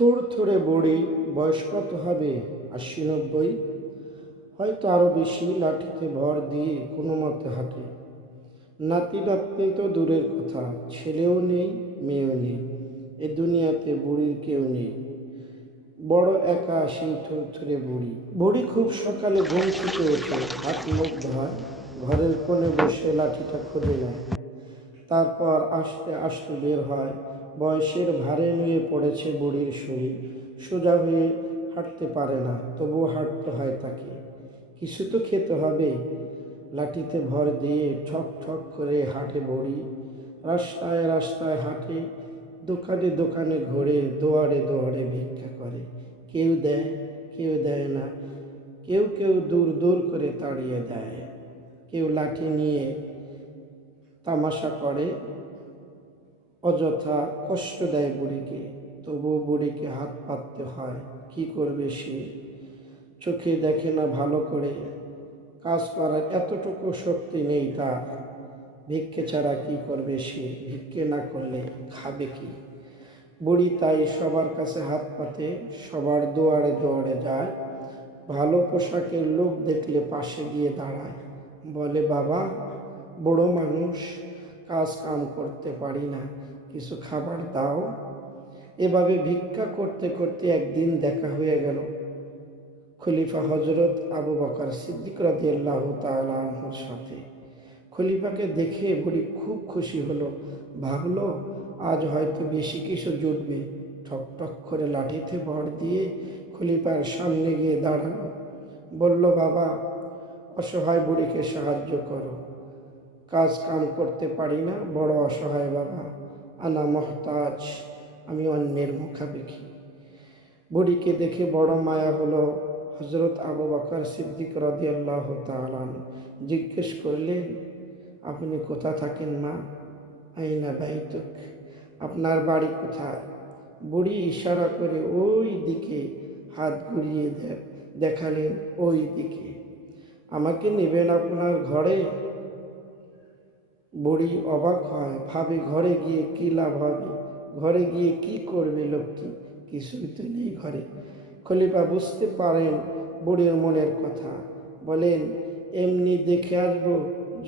থুড়থুড়ে বুড়ি, বয়স কত হবে? ৮০-৯০, হয়তো আরো বেশি। লাঠিতে ভর দিয়ে কোনো মতে হাঁটে। নাতি নাতনি তো দূরের কথা, ছেলেও নেই, মেয়েও নেই। এ দুনিয়াতে বুড়ির কেউ নেই। বড় একা সেই থুরথুরে বুড়ি। বুড়ি খুব সকালে ঘুম থেকে ওঠে, হাত মুখ ধোয়, ঘরের কোণে বসে লাঠিটা খুলে নেয়। তারপর আস্তে আস্তে বের হয়। বয়সের ভারে নুয়ে পড়েছে বুড়ির শরীর। সোজা হয়ে হাঁটতে পারে না, তবুও হাঁটতে হয় তাকে। কিছু তো খেতে হবে। লাঠিতে ভর দিয়ে ঠক ঠক করে হাঁটে বুড়ি। রাস্তায় রাস্তায় হাঁটে, দোকানে দোকানে ঘোরে, দুয়ারে দুয়ারে ভিক্ষা করে। কেউ দেয়, কেউ দেয় না। কেউ কেউ দূর দূর করে তাড়িয়ে দেয়। কেউ লাঠি নিয়ে তামাশা করে, অযথা কষ্ট দেয় বুড়িকে। তবু বুড়িকে হাত পাততে হয়। কি করবে সে? চোখে দেখে না ভালো করে, কাজ করার এতটুকু শক্তি নেই তার। ভিক্ষে ছাড়া কি করবে সে? ভিক্ষে না করলে খাবে কি? বুড়ি তাই সবার কাছে হাত পাতে, সবার দুয়ারে দুয়ারে যায়। ভালো পোশাকের লোক দেখলে পাশে গিয়ে দাঁড়ায়, বলে, বাবা, বড় মানুষ, কাজ কাম করতে পারি না, কিছু খাবার দাও। এভাবে ভিক্ষা করতে করতে একদিন দেখা হয়ে গেল খলিফা হজরত আবু বকর সিদ্দিক রাদিয়াল্লাহু তাআলা আনহুর সাথে। খলিফাকে দেখে বুড়ি খুব খুশি হলো। ভাবলো, আজ হয়তো বেশি কিছু জুটবে। ঠক ঠক করে লাঠিতে ভর দিয়ে খলিফার সামনে গিয়ে দাঁড়ালো। বলল, বাবা, অসহায় বুড়িকে সাহায্য করো। কাজ কাম করতে পারি না, বড় অসহায় বাবা। আনা মহতাজ, আমি অন্যের মুখাপেক্ষী। বুড়িকে দেখে বড় মায়া হলো। হজরত আবু বকর সিদ্দিক রাদিয়াল্লাহু তাআলা জিজ্ঞেস করলেন, আপনি কোথা থাকেন মা? আইনা বাইতুক, আপনার বাড়ি কোথায়? বুড়ি ইশারা করে ওই দিকে হাত ঘুরিয়ে দেখালেন, ওই দিকে। আমাকে নেবেন আপনার ঘরে? বুড়ি অবাক হয়, ভাবে ঘরে গিয়ে কি লাভ হবে? ঘরে গিয়ে কি করবে লোকটি? কিছুই তো নেই ঘরে। খলিফা বুঝতে পারেন বুড়ির মনের কথা, বলেন, এমনি দেখে আসবো,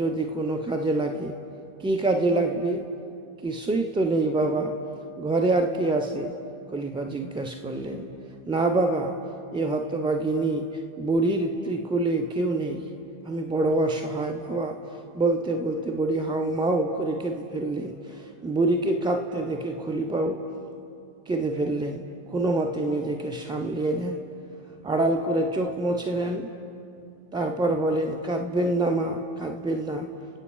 যদি কোনো কাজে লাগে। কি কাজে লাগবে? কিছুই তো নেই বাবা, ঘরে আর কে আছে? খলিফা জিজ্ঞাসা করলেন। না বাবা, এ হতভাগিনী বুড়ির ত্রিকুলে কেউ নেই, আমি বড় অসহায় বাবা। বলতে বলতে বুড়ি হাও মাও করে কেঁদে ফেললেন। বুড়িকে কাঁদতে দেখে খলিফাও কেঁদে ফেললেন। কোনো মতে নিজেকে সামলিয়ে নেন, আড়াল করে চোখ মুছে নেন। তারপর বলেন, কাঁদবেন না মা, কাঁদবেন না।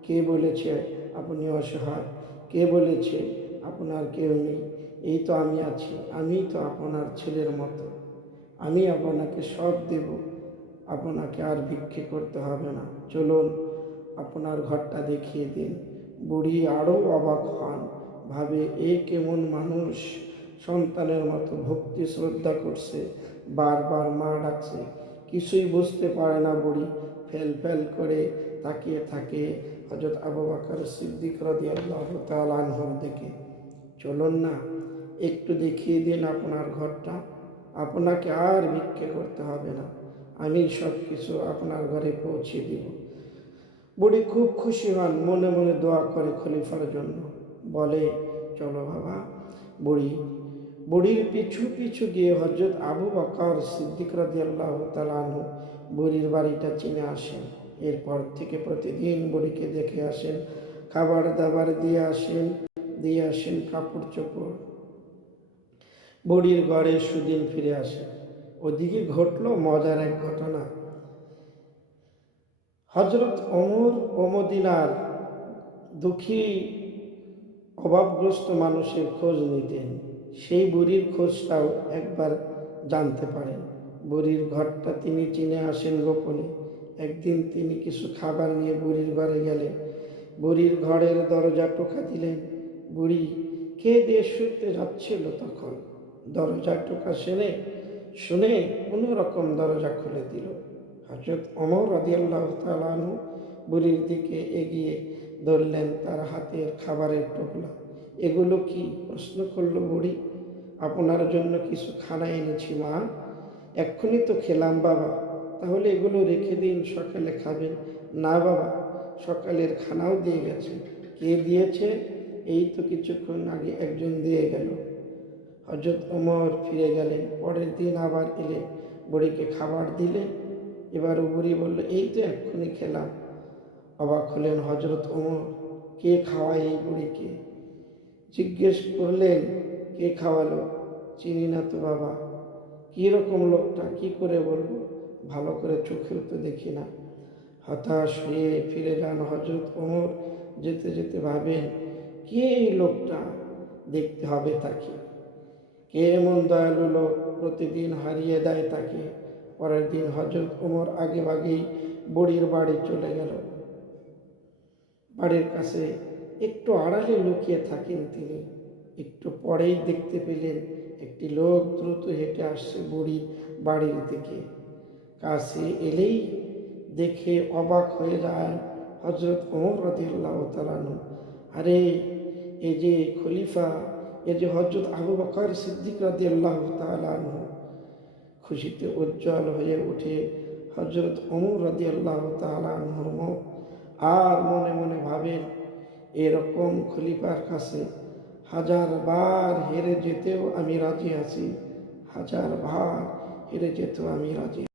কে বলেছে আপনি অসহায়? কে বলেছে আপনার কেউ নেই? এই তো আমি আছি, আমিই তো আপনার ছেলের মতো। আমি আপনাকে সব দেব, আপনাকে আর ভিক্ষে করতে হবে না। চলুন, আপনার ঘরটা দেখিয়ে দিন। বুড়ি আরও অবাক হন, ভাবে, এ কেমন মানুষ? সন্তানের মতো ভক্তি শ্রদ্ধা করছে, বারবার মা ডাকছে, কিছুই বুঝতে পারে না বুড়ি। ফেল ফেল করে তাকিয়ে থাকে হযরত আবু বকর সিদ্দিক রাদিয়াল্লাহু তাআলা আনহুর দিকে। চলুন না, একটু দেখিয়ে দিন আপনার ঘরটা, আপনাকে আর ভিক্ষে করতে হবে না, আমি সব কিছু আপনার ঘরে পৌঁছে দিব। বুড়ি খুব খুশি হন, মনে মনে দোয়া করে খলিফার জন্য। বলে, চলো বাবা। বুড়ির পিছু পিছু গিয়ে হযরত আবু বকর সিদ্দিক রাদিয়াল্লাহু তাআলা আনহু বুড়ির বাড়িটা চিনে আসেন। এরপর থেকে প্রতিদিন বুড়িকে দেখে আসেন, খাবার দাবার দিয়ে আসেন কাপড় চোপড়। বুড়ির ঘরে সুদিন ফিরে আসে। ওদিকে ঘটল মজার এক ঘটনা। হযরত ওমর ও মদিনার দুঃখী অভাবগ্রস্ত মানুষের খোঁজ নিতেন। সেই বুড়ির খোঁজটাও একবার জানতে পারেন। বুড়ির ঘরটা তিনি চিনে আসেন গোপনে। একদিন তিনি কিছু খাবার নিয়ে বুড়ির ঘরে গেলেন। বুড়ির ঘরের দরজা টোকা দিলেন। বুড়ি খেয়ে দিয়ে শুতে যাচ্ছিল, তখন দরজা টোকা শুনে কোনো রকম দরজা খুলে দিল। হযরত ওমর রাদিয়াল্লাহু তাআলা আনহু বুড়ির দিকে এগিয়ে ধরলেন তার হাতের খাবারের টোকলা। এগুলো কি? প্রশ্ন করল বুড়ি। আপনার জন্য কিছু খানা এনেছি মা। এক্ষুনি তো খেলাম বাবা, তাহলে এগুলো রেখে দিন, সকালে খাবেন। না বাবা, সকালের খানাও দিয়ে গেছে। কে দিয়েছে? এই তো কিছুক্ষণ আগে একজন দিয়ে গেল। হযরত ওমর ফিরে গেলেন, পরের দিন আবার এলেন, বুড়িকে খাবার দিলেন। এবারও বুড়ি বলল, এই তো এক্ষুনি খেলাম। অবাক হলেন হযরত ওমর, কে খাওয়ায় এই বুড়িকে? জিজ্ঞেস করলেন, কে খাওয়ালো? চিনি না তো বাবা। কীরকম লোকটা, কি করে বলবো, ভালো করে চোখেও তো দেখি না। হতাশ হয়ে ফিরে যান হযরত ওমর। যেতে যেতে ভাবেন, কে এই লোকটা, দেখতে হবে তাকে। কে এমন দয়ালু লোক, প্রতিদিন হারিয়ে দেয় তাকে। পরের দিন হযরত ওমর আগে ভাগেই বুড়ির বাড়ি চলে গেল। বাড়ির কাছে একটু আড়ালে লুকিয়ে থাকেন তিনি। একটু পরেই দেখতে পেলেন একটি লোক দ্রুত হেঁটে আসছে বুড়ির বাড়ির দিকে। কাছে এলেই দেখে অবাক হয়ে যায় হযরত ওমর রাদিয়াল্লাহু তাআলা আনহু। আরে, এ যে খলিফা, এ যে হযরত আবু বকর সিদ্দিক রাদিয়াল্লাহু তাআলা আনহু। খুশিতে উজ্জ্বল হয়ে ওঠে হযরত ওমর রাদিয়াল্লাহু তাআলা আনহুর মুখ। আর মনে মনে ভাবেন, এরকম খলিফার কাছে 1000 বার হেরে যেতেও আমি রাজি আছি, 1000 বার হেরে যেতেও আমি রাজি।